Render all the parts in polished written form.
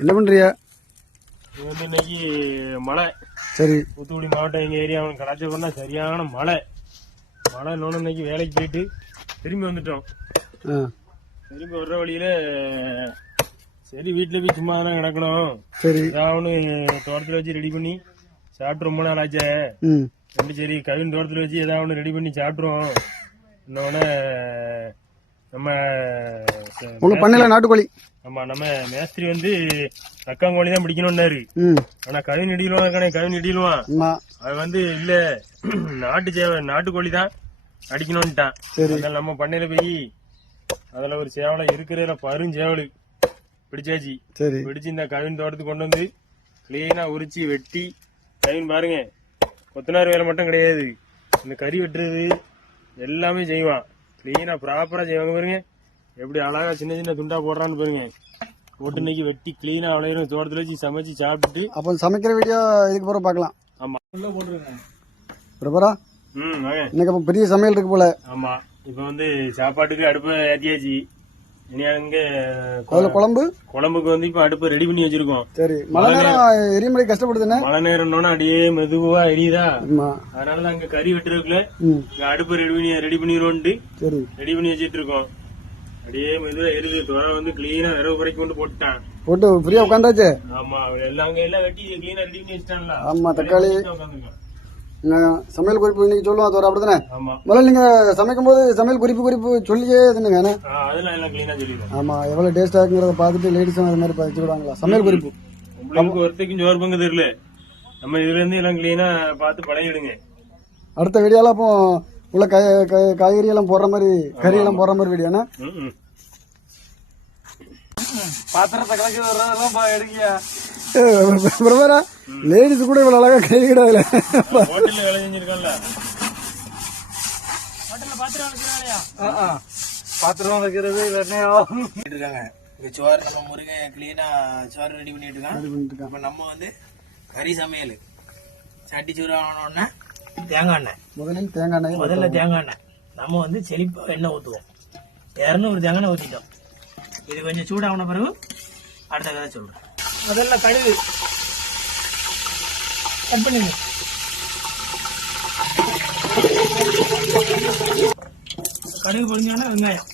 என்ன பண்றிய? இன்னைக்கு மழை. சரி, தூத்துக்குடி மாவட்டம் எங்க ஏரியா கலாச்சாரம் சரியான மழை. மழை இன்னொன்னு இன்னைக்கு வேலைக்கு போயிட்டு திரும்பி வந்துட்டோம். திரும்பி வர்ற வழியில சரி வீட்டுல போய் சும்மா தான் கிடக்கணும், சரி ஏதாவது தோட்டத்துல வச்சு ரெடி பண்ணி சாப்பிட்டு ரொம்ப நாள் ஆச்சே. சரி கவின் தோட்டத்துல வச்சு ஏதாவது ஒன்று ரெடி பண்ணி சாப்பிட்டுருவோம். இன்னொன்னு நம்ம உங்க பண்ணையில நாட்டுக்கோழி. ஆமா, நம்ம மேஸ்திரி தக்காங்கோழி தான் பிடிக்கணும்னாரு. ஆனா கவின் இடிடுவான், கவின் இடிடுவான். அது இல்ல நாட்டுக்கோழி தான் அடிக்கணும்ட்டான். அதனால நம்ம பண்ணையில போய் அதுல ஒரு சேவலை இருக்கிறதுல பருஞ்சேவலு பிடிச்சாச்சு. சரி, பிடிச்சு இந்த கவின் தோட்டத்துக்கு கொண்டு வந்து கிளீனா உரிச்சு வெட்டி, கவின் பாருங்க கொத்தனார் வேலை மட்டும் கிடையாது, இந்த கறி வெட்டுறது எல்லாமே செய்வான். கிளீனா ப்ராப்பரா செய்வாங்க பாருங்க, எப்படி அழகா சின்ன சின்ன துண்டா போடுறான்னு பாருங்க. போட்டு இன்னைக்கு வெட்டி கிளீனா அவ்வளவு தோட்டத்துல வச்சு சமைச்சு சாப்பிட்டுட்டு அப்ப சமைக்கிற வீடியோ இதுக்கு போற பாக்கலாம். ஆமா, உள்ள போட்டுருங்க. இன்னைக்கு அப்ப பெரிய சமையல் இருக்கு போல. ஆமா, இப்ப சாப்பாட்டுக்கு அடுப்பு ஏத்தியாச்சு. இனி அங்க குழம்புக்கு இப்ப அடுப்பு ரெடி பண்ணி வச்சிருக்கோம். சரி, மழை நேரம் எரிமலை கஷ்டப்படுதுன்னு. மழை நேரம்னோட அப்படியே மெதுவா எரியுதா, அதனாலதான் அங்க கறி வெட்டுறதுக்குள்ள அடுப்பு ரெடி பண்ணிடுவோம்ட்டு ரெடி பண்ணி வச்சிட்டு இருக்கோம். அப்படியே மெதுவா எரிது துறை கிளீனா விரவு குறைக்கு கொண்டு போட்டு ஃப்ரீயா உட்காந்தாச்சு. ஆமா, எல்லாம் வெட்டி கிளீனா ரெடி பண்ணி வச்சிட்டாங்களா. ஆமா, தக்காளி சமையல் குறிப்பு இன்னைக்கு சொல்லுவோம் தோற அப்படிதானே. முதல்ல நீங்க சமைக்கும் போது சமையல் குறிப்பு சொல்லியே தானுங்க. ஆமா, எவ்வளவு டேஸ்டா இருக்குங்கிறத பாத்துட்டு லேடிஸ் அது மாதிரி வச்சுக்கிடுவாங்களா சமையல் குறிப்பு. உங்களுக்கு ஒருத்தைக்கும் ஜோர் பங்கு தெரியல, நம்ம இதுல இருந்து எல்லாம் கிளீனா பார்த்து பழகிடுங்க. அடுத்த வீடியோல அப்போ உள்ள காய்கறி எல்லாம் போடுற மாதிரி, கறி எல்லாம் போடுற மாதிரி வீடியோனா பாத்திரத்தை கலக்கி வர்றதெல்லாம் எடுக்கியா. லேடிஸ் கூட இவ்வளவு அழகா கை கிடையாது. பாத்திரம் வைக்கிறது இருக்காங்க. சோறு நம்ம முருகை கிளீனா சோறு ரெடி பண்ணிட்டு இருக்கான். இப்ப நம்ம கறி சமையல் சட்டி சோறு ஆனோன்னா தேங்காய் எண்ணெய். முதல்ல தேங்காய் எண்ணெய் நம்ம செழிப்பா எண்ணெய் ஊற்றுவோம். 200 தேங்காய் எண்ணெய் ஊற்றிட்டோம். இது கொஞ்சம் சூடான பிறகு அடுத்த கதை சொல்றேன். முதல்ல கடுகு கட் பண்ணிடு. கடுகு பொரிஞ்சானா வெங்காயம்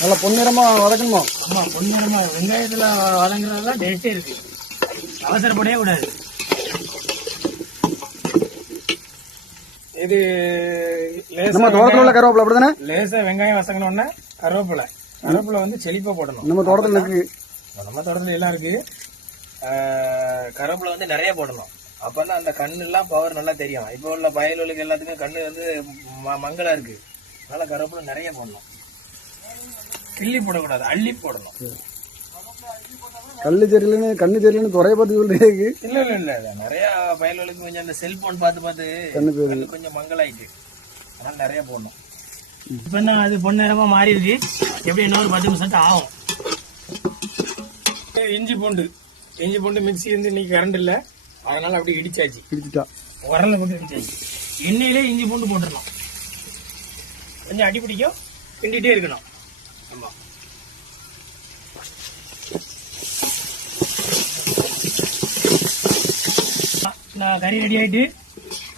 நல்லா பொன்னிறமா வதக்கணுமா. ஆமா, பொன்னிறமா வெங்காயத்துல வதங்குறதுலாம் டேஸ்டே இருக்கு. அவசரப்படவே கூடாது. இது கருவேப்பிலை அப்படிதானே. லேசா வெங்காயம் வசக்கணும்னா கருவேப்பிலை செழிப்பா போடணும். நம்ம தோட்டத்துல இருக்கு, நம்ம தோட்டத்துல எல்லாம் இருக்கு. கருவேப்பிலை நிறைய போடணும். அப்பதான் அந்த கண்ணு எல்லாம் பவர் நல்லா தெரியும். இப்ப உள்ள பயலுக்கு எல்லாத்துக்கும் கண்ணு மங்களா இருக்கு. அதனால கருவேப்பிலை நிறைய போடணும். கிள்ளி போடக்கூடாது, அள்ளி போடணும். கண்ணு தெரியலன்னு துறைய பார்த்து சொல்றீங்க. இல்ல நிறைய பயலுக்கு கொஞ்சம் அந்த செல்போன் பார்த்து கண்ணு கொஞ்சம் மங்களாயிட்டு, அதனால நிறைய போடணும். இப்ப அது பொன்னிறமா மாறி இருக்கு. எப்படி இன்னொரு 10 நிமிஷம் ஆகும். இஞ்சி பூண்டு மிக்சி இன்னைக்கு கரண்ட் இல்ல, அதனால அப்படி இடிச்சாச்சு. உரல்ல போட்டு இடிச்சாச்சு. எண்ணெயிலே இஞ்சி பூண்டு போட்டுடலாம். கொஞ்சம் அடி பிடிக்கும், கிண்டிட்டே இருக்கணும். ஆமா, நான் கறி ரெடி ஆயிட்டு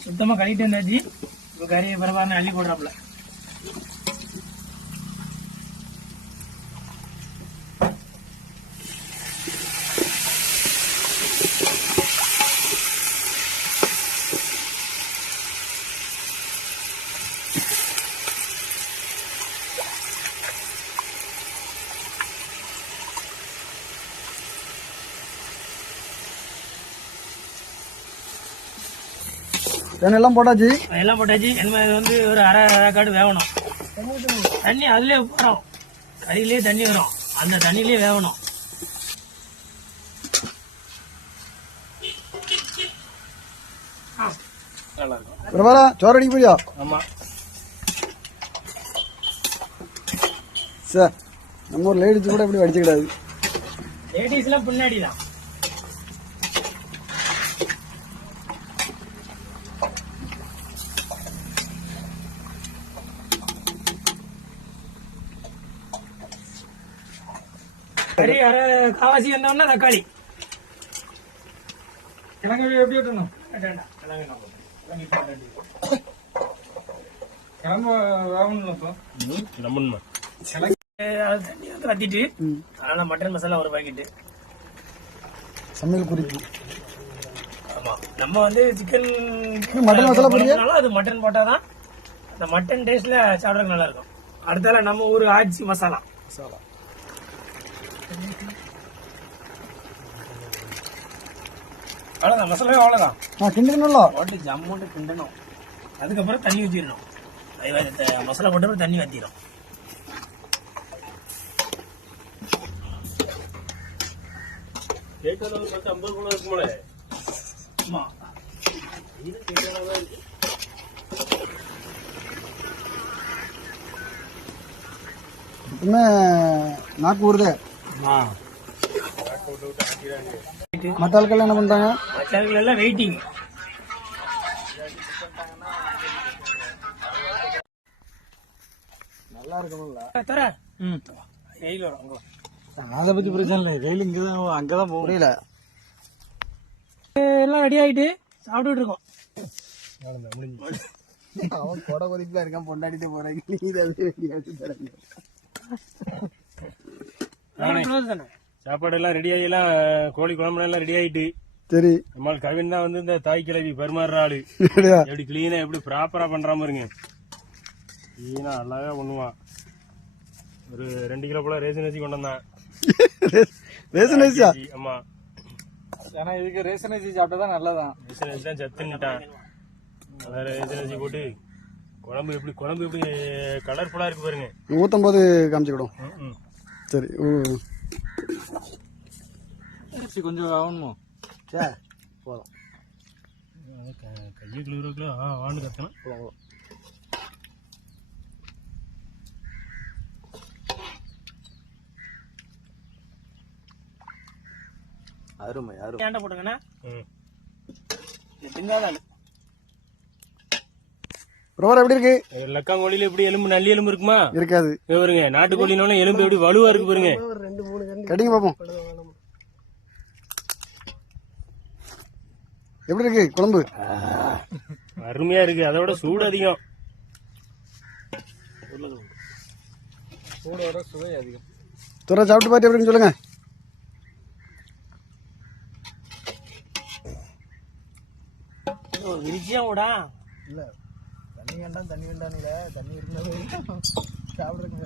சுத்தமா கழிட்டு வந்தாச்சு. இப்ப கறியை பரவாயில்ல அள்ளி போடுறாப்புல. எல்லாம் போட்டாச்சு. என்ன ஒரு அரை காடு வேகணும். தண்ணி அதுலயே வரும், கறியிலேயே தண்ணி வரும், அந்த தண்ணியிலேயே வேகணும். நல்லா இருக்கும். சோறு அடிக்க போறியா? ஆமா சார், நம்ம ஒரு லேடிஸ் கூட இப்படி அடிச்சுக்கிடாது. லேடிஸ் எல்லாம் பின்னாடிதான். கறி அரை காவாசி வந்தோம்னா தக்காளி கிழங்கு எப்படி விட்டணும் கிளம்பு வேகணும் கிளம்பணுமா தண்ணி வந்து வத்திட்டு அதனால மட்டன் மசாலா ஒரு பாக்கெட்டு சமையல் குறிப்பு. ஆமா நம்ம வந்து சிக்கன் மட்டன் மசாலா போடுறீங்க? அது மட்டன் போட்டாதான் அந்த மட்டன் டேஸ்ட்ல சாப்பிடறதுக்கு நல்லா இருக்கும். அடுத்தால நம்ம ஊர் ஆச்சி மசாலா அவ்வளவுதான். மசாலாவே அவ்வளவுதான். கிண்டணும்ல போட்டு ஜம்முன்னு கிண்டணும். அதுக்கப்புறம் தண்ணி ஊற்றிடணும். மசாலா போட்டு தண்ணி ஊற்றிடும். கேட்கறது 50 கிலோ இருக்கும்போல. ஆமா இப்பவுமே நாக்கு ஊறுதே. மற்ற ஆட்கள் என்ன பண்றாங்க? மச்சார்கள் எல்லாம் வெயிட்டிங். நல்லா இருக்கணும்ல. தர வெயில் வரும். அதை பத்தி பிரச்சனை இல்லை. வெயில் இங்கதான் அங்கதான் போக முடியல. எல்லாம் ரெடி ஆயிட்டு சாப்பிட்டுட்டு இருக்கோம். அவன் கொடை கொதிப்புல இருக்கான். பொண்டாடிட்டு போறாங்க. சாப்பாடு எல்லாம் ரெடி ஆகி எல்லாம் கோழி குழம்பு எல்லாம் ரெடி ஆயிட்டு. சரி, நம்மளுக்கு கவின் தான் வந்து இந்த தாய் கிளவி பரிமாறுற ஆளு. எப்படி கிளீனா எப்படி ப்ராப்பரா பண்றாம இருங்க. கிளீனா நல்லாவே பண்ணுவான். ஒரு 2 கிலோ போல ரேஷன் அரிசி கொண்டு வந்தான். ரேஷன் அரிசியா? ஆமா, ஏன்னா இதுக்கு ரேஷன் அரிசி சாப்பிட்டா தான் நல்லதான். ரேஷன் அரிசி தான் சத்துன்னுட்டான். அதான் ரேஷன் அரிசி போட்டு குழம்பு எப்படி கலர்ஃபுல்லா இருக்கு பாருங்க. ஊத்தும் போது காமிச்சுக்கிடும். சரி, அரிசி கொஞ்சம் ஆகணுமோ? போதும். கையை கிளோ ஆண்டு கத்தணும். அருமை அருமை. ஏன்டா போட்டுங்கண்ணா திங்காத ப்ரோவர் எப்படி இருக்கு? லக்காங்கோழியில எப்படி எலும்பு நல்லி எலும்பு இருக்குமா? இருக்காது. பாருங்க, நாட்டுக்கோழினால எலும்பு எப்படி வலுவா இருக்கு பாருங்க. கட்டிங்க பாப்போம். எப்படி இருக்கு குழம்பு? அருமையா இருக்கு. அதோட சூடு அதிகம். சூடோட சுவை அதிகம். துறை சாப்பிட்டு பார்த்து எப்படின்னு சொல்லுங்க. விரிச்சியா விடா இல்ல, தண்ணி வேண்டாம் தண்ணி இருந்தா தண்ணி இருந்தாலும் சாப்பிடுறதுக்கு